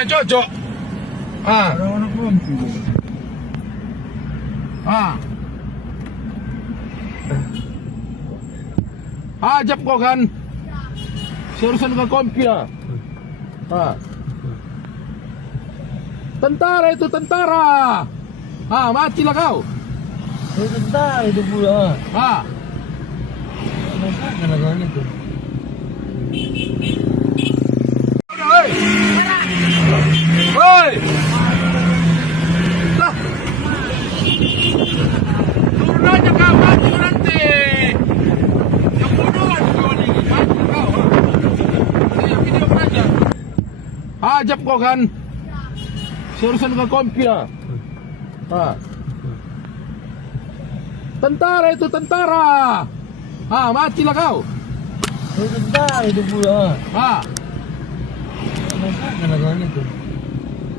na Jojo. Ah. Ah. Ajab ko kan. Serusan ka kompi ah. Ah. Tentara itu tentara. Ah, matilah kau. Tentara itu pula. Ah. Kenapa itu? Hoi. Hoi. Lah. Turun aja kau, mati nanti. Yang bodohan kau ini, mati kau. Saya video aja. Ajab kau kan. Serusan ke kompi ah. Ah. Tentara itu tentara. Ah, matilah kau. Tentara itu pula. Ah. Kenapa itu?